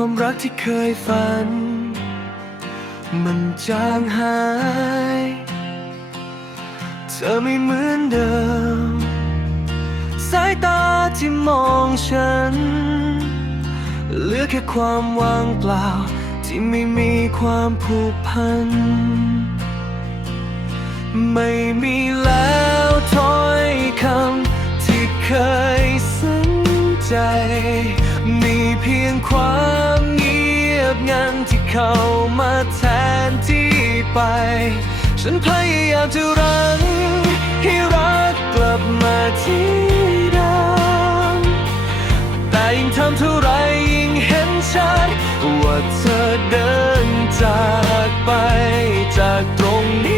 ความรักที่เคยฝัน มันจางหาย เธอไม่เหมือนเดิม สายตาที่มองฉัน เหลือแค่ความว่างเปล่า ที่ไม่มีความผูกพัน ไม่มี ที่เข้ามาแทนที่ไป ฉันพยายามจะรั้งให้รักกลับมาที่เดิมแต่ยิ่งทำเท่าไรยิ่งเห็นชัดว่าเธอเดินจากไปจากตรงนี้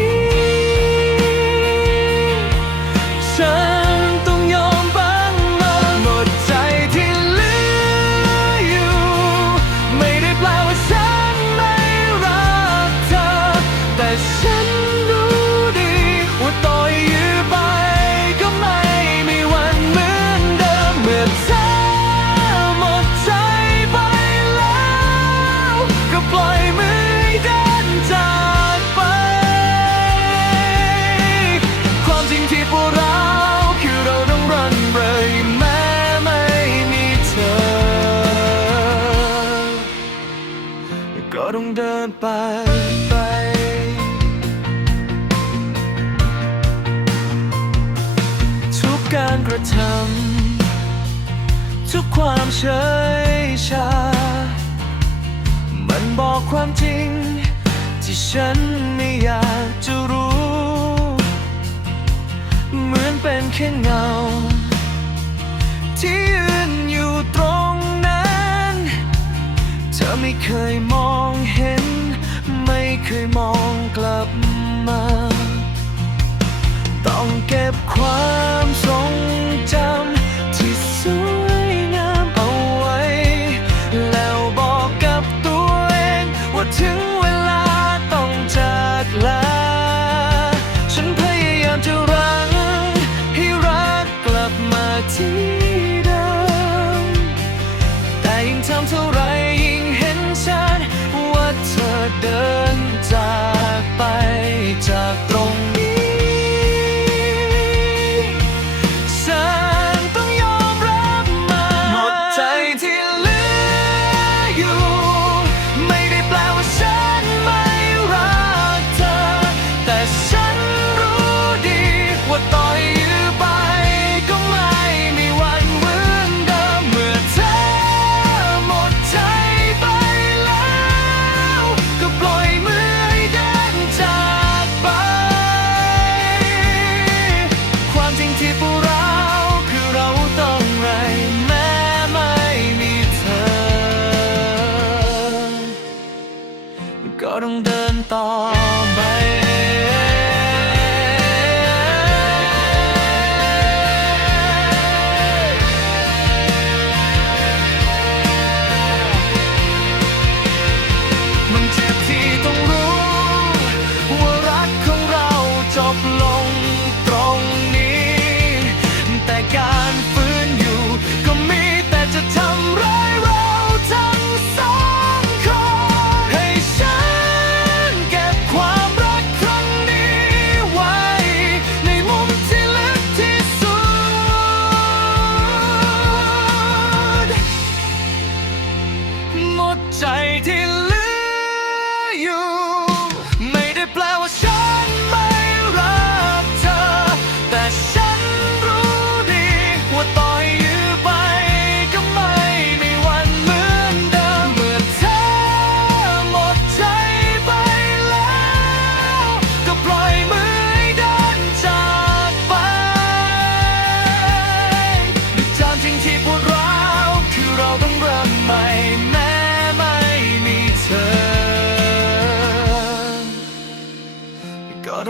เดินไปไป ทุกการกระทำทุกความเฉยชา มันบอกความจริง ที่ฉันไม่อยากจะรู้ เหมือนเป็นแค่เงา ที่ยืนอยู่ตรงนั้น เธอไม่เคยมอง เคยมองกลับมา ต้องเก็บความ ต้องเดินต่อไปมันเจ็บที่ต้องรู้ ว่ารักของเราจบลง ใ替